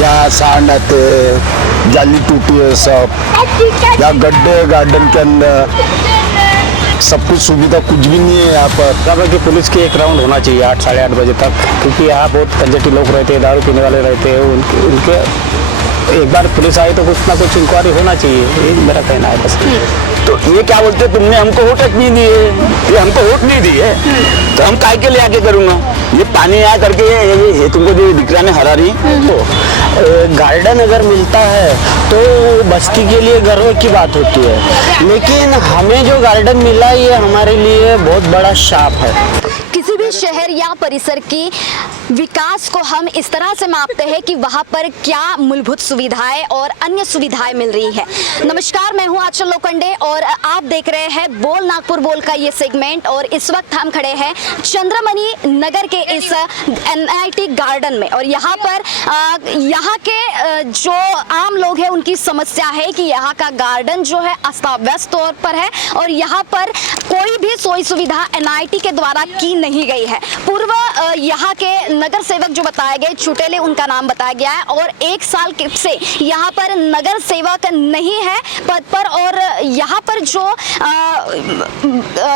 यहाँ सांड आते, जाली टूटी है सब, यहाँ गड्ढे गार्डन के अंदर, सब कुछ सुविधा कुछ भी नहीं है यहाँ पर। तब कि पुलिस की एक राउंड होना चाहिए 8 साढ़े 8 बजे तक, क्योंकि यहाँ बहुत कंजटी लोग रहते हैं, दारू पीने वाले रहते हैं, उनके एक बार पुलिस आई तो कुछ ना कुछ इंक्वायरी होना चाहिए, ये मेरा कहना है बस। तो ये क्या बोलते तुमने हमको वोट नहीं दिए, ये हमको वोट नहीं दिए तो हम काय के लिए आके करूँगा। ये पानी यहाँ करके ये तुमको जो दिख रहा है हरा रही तो गार्डन अगर मिलता है तो बस्ती के लिए गर्व की बात होती है, लेकिन हमें जो गार्डन मिला ये हमारे लिए बहुत बड़ा शाप है। किसी भी शहर या परिसर की विकास को हम इस तरह से मापते हैं कि वहाँ पर क्या मूलभूत सुविधाएं और अन्य सुविधाएं मिल रही है। नमस्कार, मैं हूँ आंचल लोखंडे और आप देख रहे हैं बोल नागपुर बोल का ये सेगमेंट। और इस वक्त हम खड़े हैं चंद्रमणि नगर के इस NIT गार्डन में, और यहाँ पर यहाँ के जो आम लोग हैं उनकी समस्या है कि यहाँ का गार्डन जो है अस्त व्यस्त तौर पर है और यहाँ पर कोई भी सोई सुविधा NIT के द्वारा की नहीं गई है। पूर्व यहाँ के नगर सेवक जो बताए गए, छुटेले उनका नाम बताया गया है, और 1 साल से यहाँ पर नगर सेवक नहीं है पद पर, और यहाँ पर जो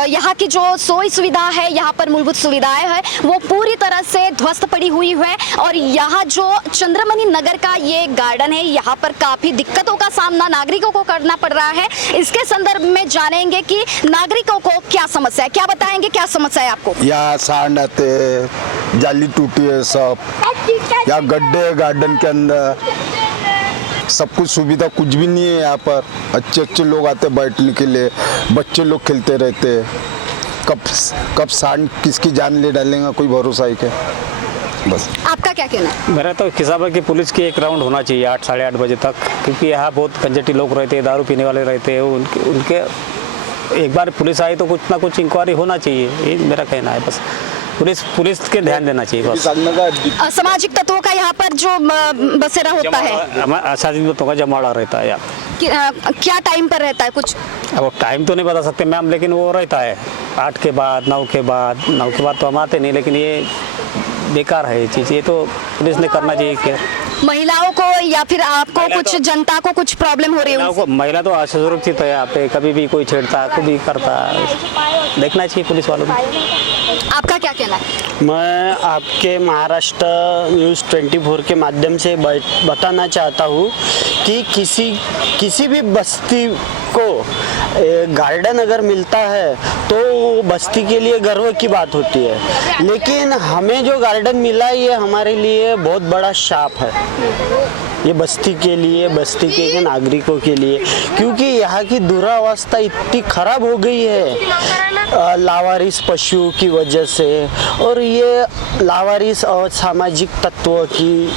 यहाँ की जो सोई सुविधा है, यहाँ पर मूलभूत सुविधाएं है, वो पूरी तरह से ध्वस्त पड़ी हुई है। और यहाँ जो चंद्रमणि नगर का ये गार्डन है, यहाँ पर काफी दिक्कतों का सामना नागरिकों को करना पड़ रहा है। इसके संदर्भ में जानेंगे कि नागरिकों को क्या समस्या है, क्या बताएंगे, क्या समस्या है आपको। यहाँ सांड आते, जाली टूटी है सब, यहाँ गड्ढे गार्डन के अंदर, सब कुछ सुविधा कुछ भी नहीं है यहाँ पर। अच्छे अच्छे लोग आते बैठने के लिए, बच्चे लोग खेलते रहते, कब सांड किसकी जान ले डालेगा कोई भरोसा ही क्या। बस आपका क्या कहना है? मेरा तो हिसाब है कि पुलिस की एक राउंड होना चाहिए 8 साढ़े 8 बजे तक, क्योंकि यहाँ बहुत कंजटी लोग रहते हैं, दारू पीने वाले रहते हैं, उनके एक बार पुलिस आई तो कुछ ना कुछ इंक्वायरी होना चाहिए, ये मेरा कहना है बस। पुलिस के ध्यान देना चाहिए बस। असामाजिक तत्वों का यहाँ पर जो बसेरा होता है, असामाजिक तत्वों का जमावड़ा रहता है यहाँ। क्या टाइम पर रहता है कुछ? अब टाइम तो नहीं बता सकते मैम, लेकिन वो रहता है 8 के बाद 9 के बाद। 9 के बाद तो हम आते नहीं, लेकिन ये बेकार है ये चीज़, ये तो पुलिस ने करना चाहिए। क्या महिलाओं को या फिर आपको कुछ जनता को कुछ प्रॉब्लम हो रही है? महिला तो असुरक्षित है यहाँ पे, कभी भी कोई छेड़ता कभी करता, देखना चाहिए पुलिस वालों को। आपका क्या कहना है? मैं आपके महाराष्ट्र न्यूज़ 24 के माध्यम से बताना चाहता हूँ कि किसी भी बस्ती को गार्डन अगर मिलता है तो बस्ती के लिए गर्व की बात होती है, लेकिन हमें जो गार्डन मिला ये हमारे लिए बहुत बड़ा शाप है, ये बस्ती के लिए, बस्ती के नागरिकों के लिए, क्योंकि यहाँ की दुरावस्था इतनी खराब हो गई है लावारिस पशुओं की वजह से, और ये लावारिस असामाजिक तत्वों की,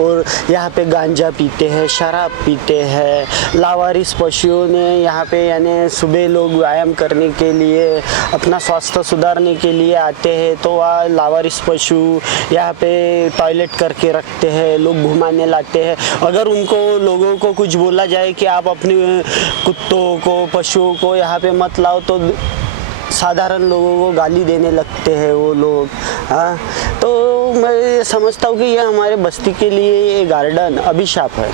और यहाँ पे गांजा पीते हैं, शराब पीते हैं। लावारिस पशुओं ने यहाँ पे यानी सुबह लोग व्यायाम करने के लिए, अपना स्वास्थ्य सुधारने के लिए आते हैं, तो वह लावारिस पशु यहाँ पे टॉयलेट करके रखते हैं, लोग घुमाने लाते हैं। अगर उनको लोगों को कुछ बोला जाए कि आप अपने कुत्तों को, पशुओं को यहाँ पे मत लाओ, तो साधारण लोगों को गाली देने लगते हैं वो लोग। हाँ, तो मैं समझता हूँ कि ये हमारे बस्ती के लिए ये गार्डन अभिशाप है।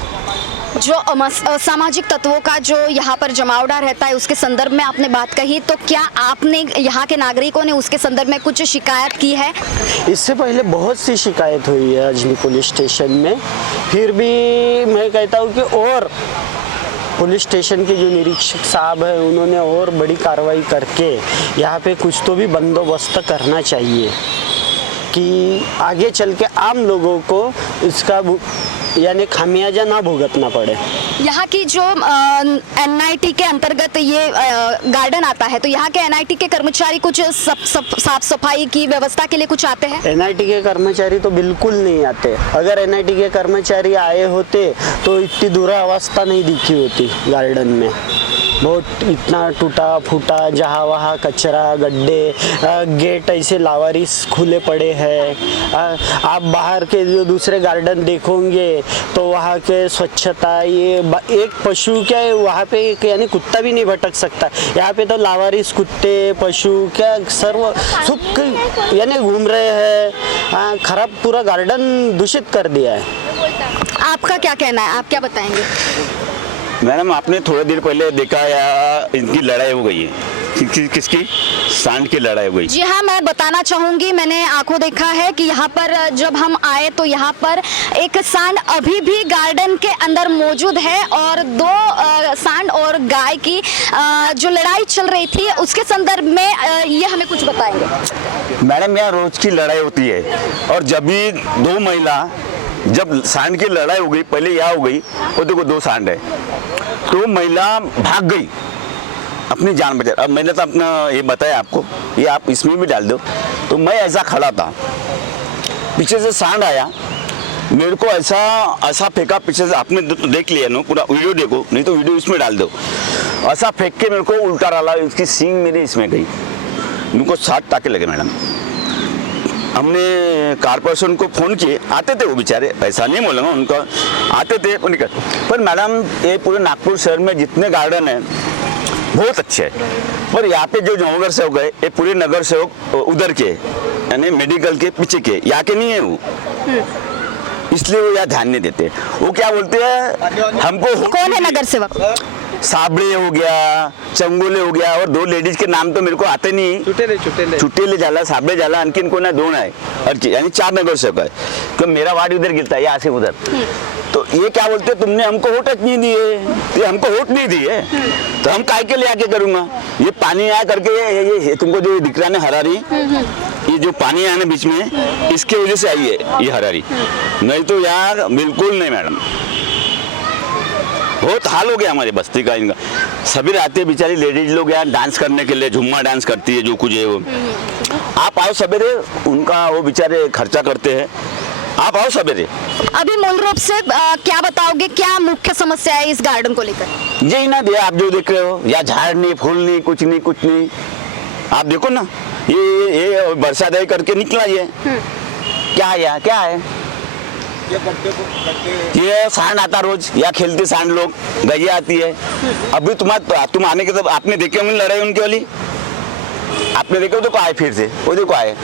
जो असामाजिक तत्वों का जो यहाँ पर जमावड़ा रहता है उसके संदर्भ में आपने बात कही, तो क्या आपने यहाँ के नागरिकों ने उसके संदर्भ में कुछ शिकायत की है? इससे पहले बहुत सी शिकायत हुई है अजनी पुलिस स्टेशन में, फिर भी मैं कहता हूँ कि और पुलिस स्टेशन के जो निरीक्षक साहब हैं उन्होंने और बड़ी कार्रवाई करके यहाँ पे कुछ तो भी बंदोबस्त करना चाहिए कि आगे चल के आम लोगों को इसका यानी खामियाजा ना भुगतना पड़े। यहाँ की जो NIT के अंतर्गत ये गार्डन आता है, तो यहाँ के NIT के कर्मचारी कुछ साफ सफाई की व्यवस्था के लिए कुछ आते हैं? NIT के कर्मचारी तो बिल्कुल नहीं आते। अगर NIT के कर्मचारी आए होते तो इतनी दुरावस्था नहीं दिखी होती गार्डन में। बहुत इतना टूटा फूटा, जहाँ वहाँ कचरा, गड्ढे, गेट ऐसे लावारिस खुले पड़े हैं। आप बाहर के जो दूसरे गार्डन देखोगे तो वहाँ के स्वच्छता, ये एक पशु क्या है वहाँ पे, एक यानी कुत्ता भी नहीं भटक सकता। यहाँ पे तो लावारिस कुत्ते, पशु क्या सर्व सब यानी घूम रहे हैं। खराब पूरा गार्डन दूषित कर दिया है। आपका क्या कहना है, आप क्या बताएंगे? मैडम आपने थोड़ी देर पहले देखा या इनकी लड़ाई हो गई है किसकी सांड की लड़ाई हो गई। जी हाँ, मैं बताना चाहूंगी, मैंने आंखों देखा है कि यहाँ पर जब हम आए तो यहाँ पर एक सांड अभी भी गार्डन के अंदर मौजूद है और दो सांड और गाय की जो लड़ाई चल रही थी उसके संदर्भ में ये हमें कुछ बताएंगे। मैडम यहाँ रोज की लड़ाई होती है और जब भी दो महिला जब सांड की लड़ाई हो गई, पहले यहाँ हो गई, वो देखो दो सांड है, तो महिला भाग गई अपनी जान बचा। अब मैंने तो अपना ये बताया आपको, ये आप इसमें भी डाल दो। तो मैं ऐसा खड़ा था, पीछे से सांड आया, मेरे को ऐसा फेंका पीछे से, आपने देख लिया ना, पूरा वीडियो देखो, नहीं तो वीडियो इसमें डाल दो। ऐसा फेंक के मेरे को उल्टा डाला, उसकी सींग मेरे इसमें गई, मेरे को 60 टाके लगे मैडम। हमने कारपोरेशन को फ़ोन किए, आते थे वो बेचारे, ऐसा नहीं बोलूँगा उनका, आते थे उनका। पर मैडम ये पूरे नागपुर शहर में जितने गार्डन हैं बहुत अच्छे हैं, पर यहाँ पे जो नगर सेवक है ये पूरे नगर सेवक उधर के यानी मेडिकल के पीछे के, यहाँ के नहीं है वो, इसलिए वो यहाँ ध्यान नहीं देते। वो क्या बोलते हैं हमको। कौन है नगर सेवक? साबड़े हो गया, चंगोले हो गया, और दो लेडीज के नाम तो मेरे को आते नहीं। चुटेले जाला, साबड़े जाला, आणखीन कोण है, दोन है, यानी 4 नगर सेवक है। तो मेरा वार्ड उधर गिरता है, यहाँ से उधर। तो ये क्या बोलते, तुमने हमको वोट नहीं दिए, तो हमको वोट नहीं दिए तो हम काय के लिए आके करूंगा। ये पानी आया करके ये तुमको जो दिख रहा है ना हरारी, ये जो पानी आया ना बीच में, इसके वजह से आई है ये हरारी, नहीं तो यार बिल्कुल नहीं मैडम। बहुत हाल हो गया हमारे बस्ती का इनका। सभी आते बेचारी लेडीज लोग यहाँ डांस करने के लिए, झुम्मा डांस करती है, जो कुछ है वो। आप आओ सवेरे, उनका वो बेचारे खर्चा करते हैं, आप आओ सवेरे। अभी मूल रूप से क्या बताओगे, क्या मुख्य समस्या है इस गार्डन को लेकर? यही ना दिया आप जो देख रहे हो, या झाड़ नहीं, फूल नहीं, कुछ नहीं। आप देखो ना, ये बरसात है करके निकला ये क्या है, यहाँ क्या है, ये सांड आता रोज, या खेलते सांड लोग, गैया आती है। अभी तुम आने के, तो आपने देखे होंगे लड़ाई उनकी वाली, आपने देखे तो आए फिर से, वो देखो आए।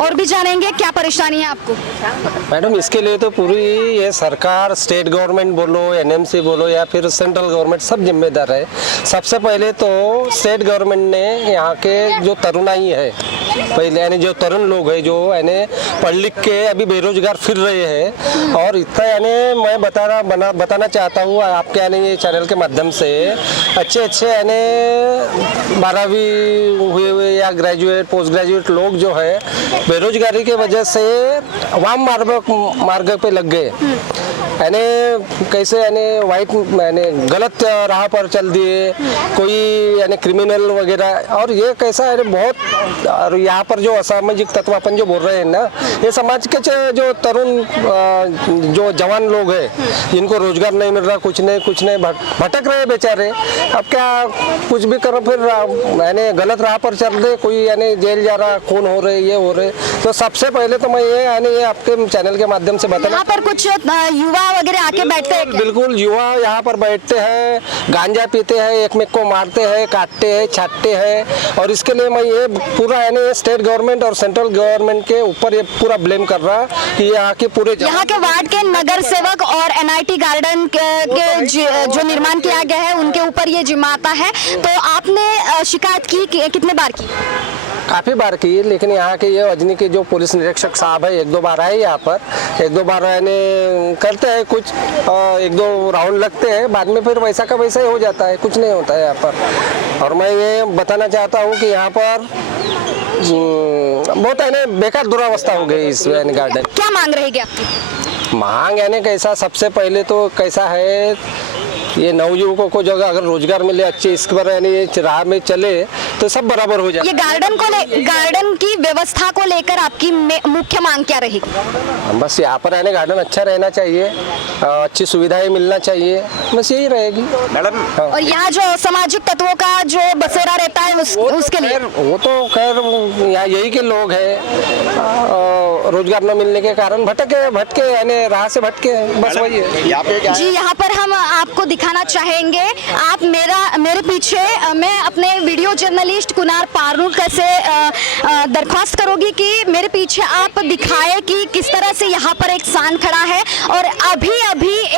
और भी जानेंगे क्या परेशानी है आपको? मैडम इसके लिए तो पूरी ये सरकार, स्टेट गवर्नमेंट बोलो, एनएमसी बोलो या फिर सेंट्रल गवर्नमेंट, सब जिम्मेदार है। सबसे पहले तो स्टेट गवर्नमेंट ने यहाँ के जो तरुणाई है, पहले यानी जो तरुण लोग हैं, जो यानी पढ़ लिख के अभी बेरोजगार फिर रहे हैं, और इतना यानी मैं बताना चाहता हूँ आपके यानी ये चैनल के माध्यम से, अच्छे यानी 12वीं हुए या ग्रेजुएट, पोस्ट ग्रेजुएट लोग जो है बेरोजगारी के वजह से वाम मार्ग पे लग गए, यानी कैसे यानी वाइट यानी गलत राह पर चल दिए, कोई यानी क्रिमिनल वगैरह। और ये कैसा है बहुत, और यहाँ पर जो असामाजिक तत्व अपन जो बोल रहे हैं ना, ये समाज के जो तरुण जो जवान लोग हैं जिनको रोजगार नहीं मिल रहा, कुछ नहीं भटक रहे बेचारे। अब क्या कुछ भी करो फिर यानी गलत राह पर चल रहे, कोई यानी जेल जा रहा, खून हो रहे, ये हो रहे। तो सबसे पहले तो मैं ये यानी ये आपके चैनल के माध्यम से बताना, यहाँ पर कुछ युवा वगैरह आके बैठते हैं क्या? बिल्कुल, युवा यहाँ पर बैठते हैं, गांजा पीते हैं, एक को मारते हैं, काटते हैं, छाटते हैं। और इसके लिए मैं ये पूरा यानी स्टेट गवर्नमेंट और सेंट्रल गवर्नमेंट के ऊपर ये पूरा ब्लेम कर रहा कि यहाँ के पूरे यहाँ के वार्ड के नगर सेवक और एनआईटी गार्डन के जो निर्माण किया गया है उनके ऊपर ये जिम्मा आता है। तो आपने शिकायत की कितने बार की? काफ़ी बार की, लेकिन यहाँ के ये अजनी के जो पुलिस निरीक्षक साहब है 1-2 बार आए यहाँ पर, 1-2 बार यानी करते हैं कुछ, 1-2 राउंड लगते हैं, बाद में फिर वैसा का वैसा ही हो जाता है, कुछ नहीं होता है यहाँ पर। और मैं ये बताना चाहता हूँ कि यहाँ पर बहुत यानी बेकार दुरावस्था हो गई इस गार्डन। क्या मांग रहेगी आपकी? मांग यानी कैसा, सबसे पहले तो कैसा है, ये नवयुवकों को जगह अगर रोजगार मिले अच्छे, इस पर यानी ये राह में चले तो सब बराबर हो जाए। ये गार्डन की व्यवस्था को लेकर आपकी मुख्य मांग क्या रहेगी? बस यहाँ पर यानी गार्डन अच्छा रहना चाहिए, अच्छी सुविधाएं मिलना चाहिए, बस यही रहेगी मैडम। और यहाँ जो सामाजिक तत्वों का जो बसेरा रहता है उसके लिए वो तो खैर यहाँ यही के लोग हैं, रोजगार न मिलने के कारण भटके यानी राह से भटके, बस वही है। यहाँ पे क्या जी, यहाँ पर हम आपको दिखा दिखाना चाहेंगे आप? मेरे पीछे मैं अपने वीडियो जर्नलिस्ट कुणाल पानुरकर से दरख्वास्त करूंगी कि मेरे पीछे आप दिखाएं कि किस तरह से यहाँ पर एक सांड खड़ा है और अभी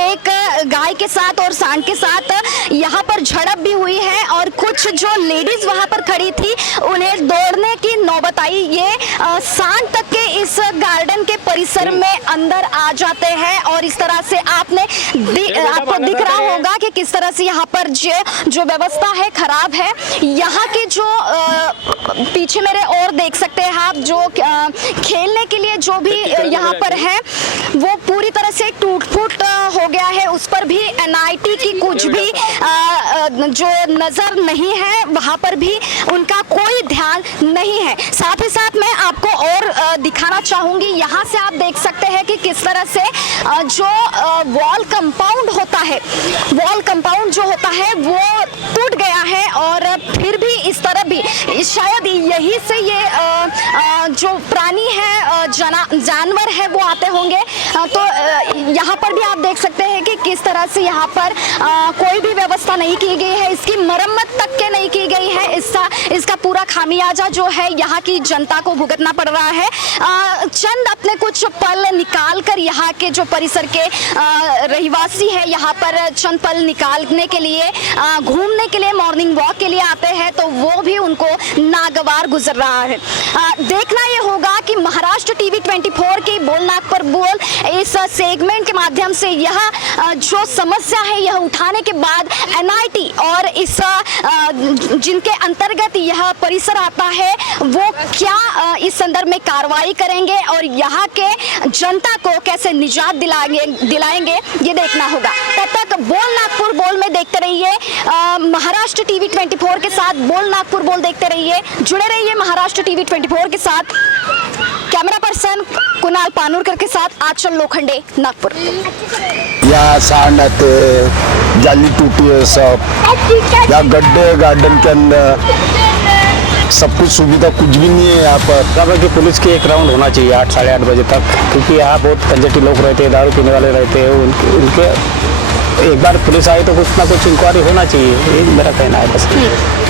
एक गाय के साथ और सांड के साथ यहाँ पर झड़प भी हुई है और कुछ जो लेडीज वहाँ पर खड़ी थी उन्हें दौड़ने की नौबत आई। ये सांड तक के इस गार्डन के परिसर में अंदर आ जाते हैं और इस तरह से आपको दिख रहा होगा कि किस तरह से यहाँ पर जो व्यवस्था है खराब है। यहाँ के जो पीछे मेरे और देख सकते हैं आप, जो खेलने के लिए जो भी यहाँ पर है वो पूरी तरह से टूट फूट हो गया है। उस पर भी NIT की कुछ भी जो नजर नहीं है, वहाँ पर भी उनका कोई ध्यान नहीं है। साथ ही साथ मैं आपको और दिखाना चाहूंगी, यहाँ से आप देख सकते हैं कि किस तरह से जो वॉल कंपाउंड होता है, वॉल कंपाउंड जो होता है वो टूट गया है और फिर भी इस तरह भी शायद यही से ये जो प्राणी है, जानवर है वो आते होंगे। तो यहाँ पर भी आप देख सकते हैं कि किस तरह से यहाँ पर कोई भी व्यवस्था नहीं की गई है, इसकी मरम्मत तक के नहीं की गई है। इसका पूरा खामियाजा जो है यहाँ की जनता को भुगतना पड़ रहा है। चंद अपने कुछ पल निकाल कर यहाँ के जो परिसर के रहवासी है यहाँ पर चंद पल निकालने के लिए, घूमने के लिए, मॉर्निंग वॉक के लिए आते हैं, तो वो भी उनको नागवार गुजर रहा है। देखना ये होगा कि महाराष्ट्र टीवी 24 की बोल नागपुर बोल इस सेगमेंट के माध्यम से यह जो समस्या है यह उठाने के बाद NIT और इस जिनके अंतर्गत यह परिसर आता है वो क्या इस संदर्भ में कार्रवाई करेंगे और यहाँ के जनता को कैसे निजात दिलाएंगे ये देखना होगा। तब तक बोल नागपुर बोल में देखते रहिए, महाराष्ट्र टीवी 24 के साथ बोल नागपुर बोल देखते रहिए, जुड़े रहिए महाराष्ट्र टीवी 24 के साथ। कैमरा पर्सन कुणाल पानुरकर के साथ आंचल लोखंडे, नागपुर। यहाँ सांड आते, जाली टूटी है सब, यहाँ गड्ढे गार्डन के अंदर, सब कुछ सुविधा कुछ भी नहीं है यहाँ पर। बराबर की पुलिस की एक राउंड होना चाहिए 8 साढ़े 8 बजे तक, क्योंकि यहाँ बहुत कंजटी लोग रहते हैं, दारू पीने वाले रहते हैं। उनके एक बार पुलिस आई तो कुछ ना कुछ इंक्वायरी होना चाहिए, ये मेरा कहना है बस।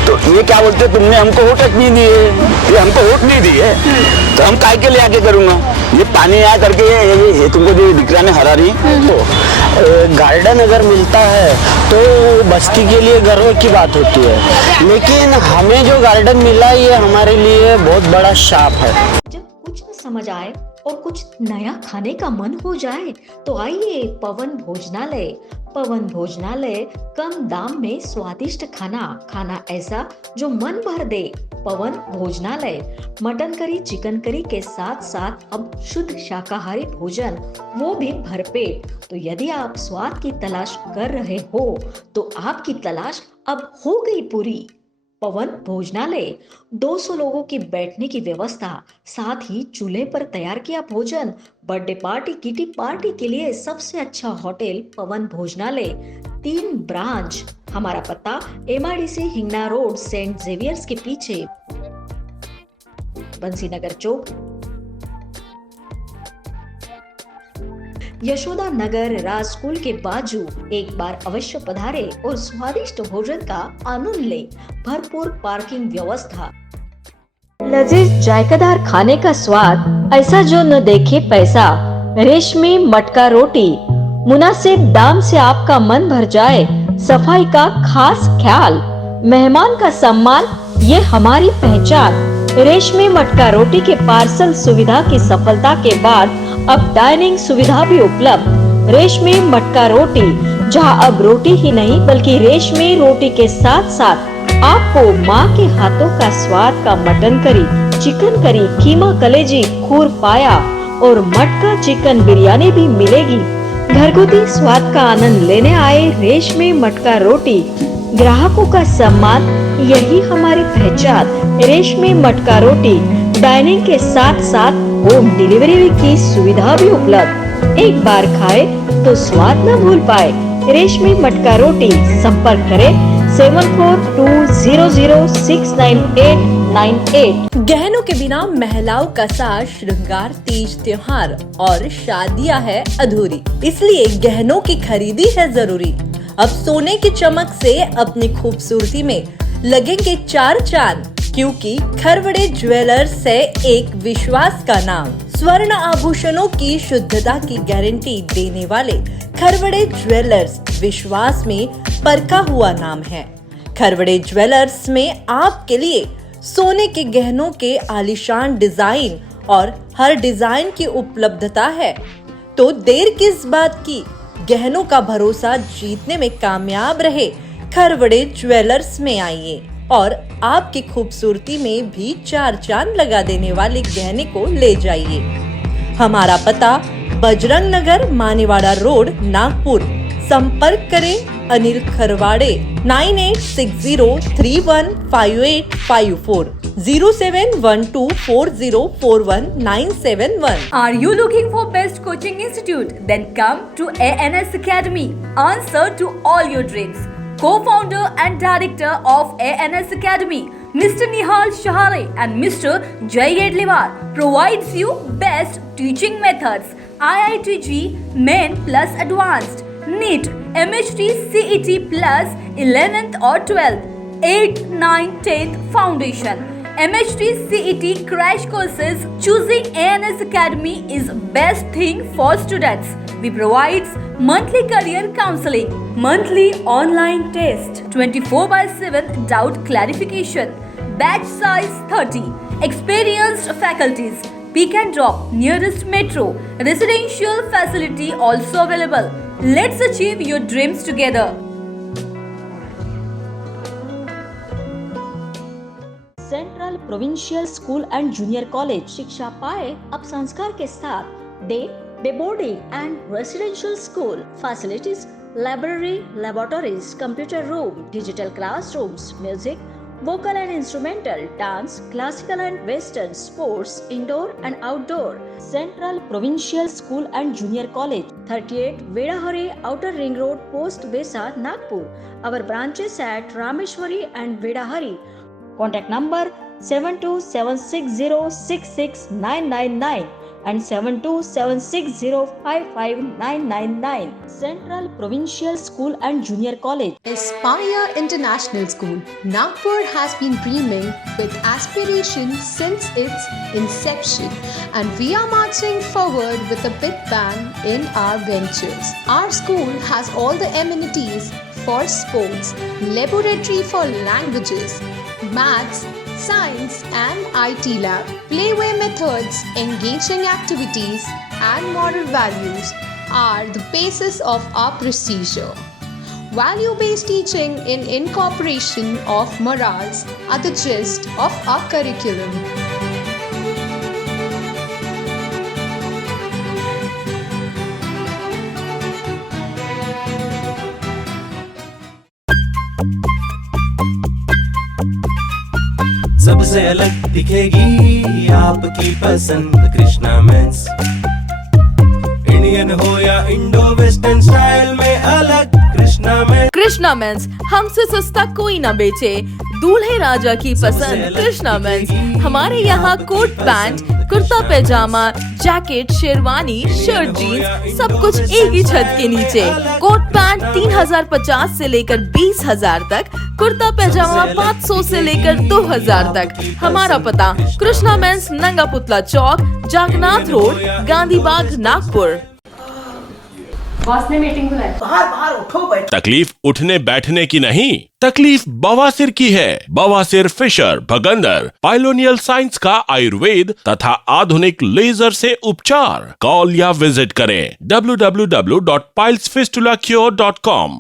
तो ये क्या बोलते हैं, तुमने हमको वोट नहीं दिए, ये हमको वोट नहीं दिए तो हम काय के ले आके करूँगा? ये पानी आया करके ये तुमको जो दिख रहा है हरा रही तो गार्डन अगर मिलता है तो बस्ती के लिए गर्व की बात होती है, लेकिन हमें जो गार्डन मिला ये हमारे लिए बहुत बड़ा शाप है। जब कुछ न समझ आए और कुछ नया खाने का मन हो जाए तो आइए पवन भोजनालय। पवन भोजनालय कम दाम में स्वादिष्ट खाना ऐसा जो मन भर दे। पवन भोजनालय मटन करी, चिकन करी के साथ साथ अब शुद्ध शाकाहारी भोजन, वो भी भरपेट। तो यदि आप स्वाद की तलाश कर रहे हो तो आपकी तलाश अब हो गई पूरी। पवन भोजनालय 200 लोगों की बैठने की व्यवस्था, साथ ही चूल्हे पर तैयार किया भोजन। बर्थडे पार्टी, किटी पार्टी के लिए सबसे अच्छा होटल पवन भोजनालय। 3 ब्रांच, हमारा पता MIDC Hingna road, Saint Xavier's के पीछे, बंसीनगर चौक, यशोदा नगर राज स्कूल के बाजू। एक बार अवश्य पधारे और स्वादिष्ट भोजन का आनंद ले। भरपूर पार्किंग व्यवस्था, लजीज जायकादार खाने का स्वाद, ऐसा जो न देखे पैसा। रेशमी मटका रोटी, मुनासिब दाम से आपका मन भर जाए। सफाई का खास ख्याल, मेहमान का सम्मान, ये हमारी पहचान। रेशमी मटका रोटी के पार्सल सुविधा की सफलता के बाद अब डाइनिंग सुविधा भी उपलब्ध। रेशमी मटका रोटी, जहां अब रोटी ही नहीं बल्कि रेशमी रोटी के साथ साथ आपको माँ के हाथों का स्वाद का मटन करी, चिकन करी, कीमा कलेजी, खूर पाया और मटका चिकन बिरयानी भी मिलेगी। घरगुती स्वाद का आनंद लेने आए रेशमी मटका रोटी, ग्राहकों का सम्मान, यही हमारी पहचान। रेशमी मटका रोटी डाइनिंग के साथ साथ होम डिलीवरी की सुविधा भी उपलब्ध। एक बार खाए तो स्वाद न भूल पाए। रेशमी मटका रोटी, संपर्क करें 7420069898। गहनों के बिना महिलाओं का साज श्रृंगार, तीज त्योहार और शादियां है अधूरी, इसलिए गहनों की खरीदी है जरूरी। अब सोने की चमक से अपनी खूबसूरती में लगेंगे 4 चांद, क्योंकि खरवड़े ज्वेलर्स है एक विश्वास का नाम। स्वर्ण आभूषणों की शुद्धता की गारंटी देने वाले खरवड़े ज्वेलर्स विश्वास में परखा हुआ नाम है। खरवड़े ज्वेलर्स में आपके लिए सोने के गहनों के आलीशान डिजाइन और हर डिजाइन की उपलब्धता है। तो देर किस बात की, गहनों का भरोसा जीतने में कामयाब रहे खरवड़े ज्वेलर्स में आइए और आपकी खूबसूरती में भी 4 चांद लगा देने वाले गहने को ले जाइए। हमारा पता बजरंग नगर, मानेवाड़ा रोड, नागपुर। संपर्क करें Anil Kharwade 9860315854 0712404191. Are you looking for best coaching institute? Then come to ANS Academy. Answer to all your dreams. Co-founder and director of ANS Academy, Mr. Nihal Shahare and Mr. Jay Edliwar provides you best teaching methods, IITG, Main plus Advanced, NEET, MHT, CET plus 11th or 12th, 8th, 9th, 10th Foundation, MHT, CET crash courses. Choosing ANS Academy is best thing for students. We provides monthly career counseling, monthly online test, 24/7 doubt clarification, batch size 30, experienced faculties, pick and drop, nearest metro, residential facility also available. Let's achieve your dreams together. Central provincial school and junior college शिक्षा पाए अब संस्कार के साथ। Day boarding and residential school facilities, library, laboratories, computer room, digital classrooms, music, vocal and instrumental, dance, classical and western, sports, indoor and outdoor. Central Provincial School and Junior College, 38 Vedahari, Outer Ring Road, Post Besa, Nagpur. Our branches at Rameshwari and Vedahari. Contact number 7276066999 and 7276055999. Central Provincial School and Junior College. Aspire International School, Nagpur has been dreaming with aspiration since its inception, and we are marching forward with a big bang in our ventures. Our school has all the amenities for sports, laboratory for languages, maths, science and IT lab, playway methods, engaging activities and moral values are the basis of our procedure. Value-based teaching in incorporation of morals are the gist of our curriculum. सबसे अलग दिखेगी आपकी पसंद Krishna mains. Indian हो या Indo western style में अलग Krishna mains. Krishna mains, हमसे सस्ता कोई ना बेचे। दूल्हे राजा की पसंद कृष्णा मेंस। हमारे यहाँ कोट पैंट, कुर्ता पैजामा, जैकेट, शेरवानी, शर्ट, जीन्स सब कुछ एक ही छत के नीचे। कोट पैंट 3050 से लेकर 20,000 तक, कुर्ता पैजामा 500 से लेकर 2000 तक। हमारा पता कृष्णा मेंस, नंगा पुतला चौक, जागनाथ रोड, गांधी बाग, नागपुर। बॉस ने मीटिंग बुलाई। बाहर उठो बैठो। तकलीफ उठने बैठने की नहीं, तकलीफ बवासीर की है। बवासीर, फिशर, भगंदर, पाइलोनियल साइंस का आयुर्वेद तथा आधुनिक लेजर से उपचार। कॉल या विजिट करें www.pilesfistulacure.com।